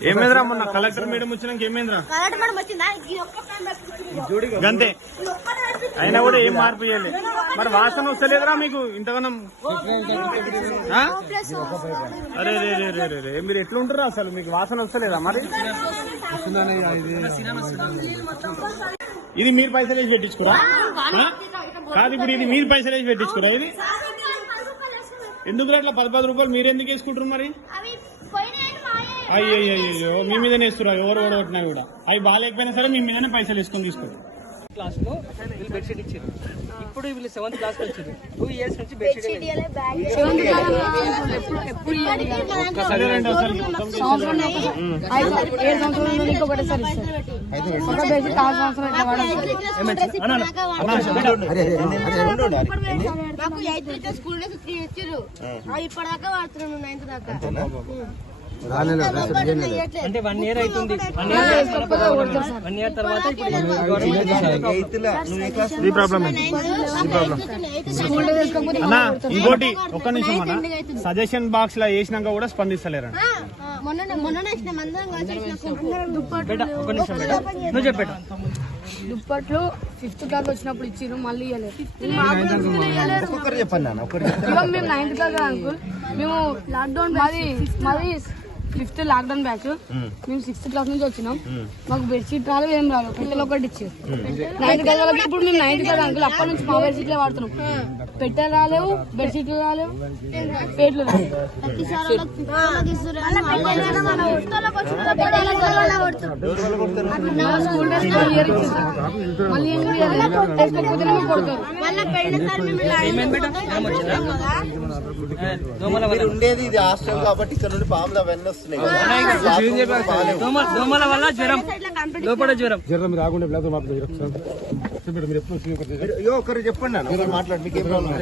ఏమైందిరా మొన్న collector madam వచ్చినాక ఏమైందిరా. గంతే. అయినా కూడా ఏం మార్పు చేయాలి మరి వాసన వస్తలేదురా మీకు? ఇంతగానం ఆ? అరే రే రే రే రే రే. మీరు ఎట్లా ఉంటారా అసలు? మీకు వాసన వస్తలేదా మరి? ఇది మీరు పైసలు వేసి పెట్టించుకురా? కాదు ఇప్పుడు ఇది మీరు పైసలు వేసి పెట్టించుకురా ఇది? ఎందుకు అట్లా పది పది రూపాయలు మీరు ఎందుకు వేసుకుంటారు మరి. అయ్యో మీ మీదనే వేస్తురా ఎవరు ఓడగొట్టినా కూడా అవి బాగాలేకపోయినా సరే మీ మీదనే పైసలు వేసుకొని తీసుకోరు క్లాస్లో వీళ్ళు బెడ్షీట్ ఇచ్చారు ఇప్పుడు వీళ్ళు సెవెంత్ క్లాస్ వచ్చారు టూ ఇయర్స్ నుంచి బెడ్షీట్ ఇస్తారు ఇప్పటిదాకా వాడుతున్నాను నైన్త్ దాకా అంటే వన్ ఇయర్ అవుతుంది వన్ ఇయర్ వన్ ఇయర్ తర్వాత ఈ ప్రాబ్లం అన్నా ఇంకోటి ఒక్క నిమిషం అన్న. సజెషన్ బాక్స్లో వేసినాక కూడా స్పందిస్తలేరు ఒక నిమిషం బేట. నువ్వు చెప్పేట దుప్పట్లు ఫిఫ్త్ క్లాస్ వచ్చినప్పుడు ఇచ్చిర్రు మళ్ళీ ఇవ్వలేదు. మేము నైన్త్ క్లాస్ అంకుల్. మేము లాక్డౌన్ మాది మాది ఫిఫ్త్ లాక్డౌన్ బ్యాచ్ మేము. సిక్స్త్ క్లాస్ నుంచి వచ్చినాం. మాకు బెడ్షీట్ రాలేదు ఏం రాలేదు. పెట్టెలు ఒకటి ఇచ్చారు. నైన్త్ క్లాస్ వాళ్ళకి ఇప్పుడు మేము నైన్త్ క్లాస్ అంకుల్ అప్పటి నుంచి మా బెడ్షీట్లే వాడుతున్నాం. పెట్టెలు రాలేవు బెడ్షీట్లు రాలేవు పేట్లు ఉండేది ఇది హాస్టల్ కాబట్టి ఇక్కడ నుండి పాములు అవన్నీ దోమల వల్ల జ్వరం. లోపల జ్వరం. అయ్యో ఒకరు చెప్పండి. మాట్లాడి మీకు ఏం ప్రాబ్లం?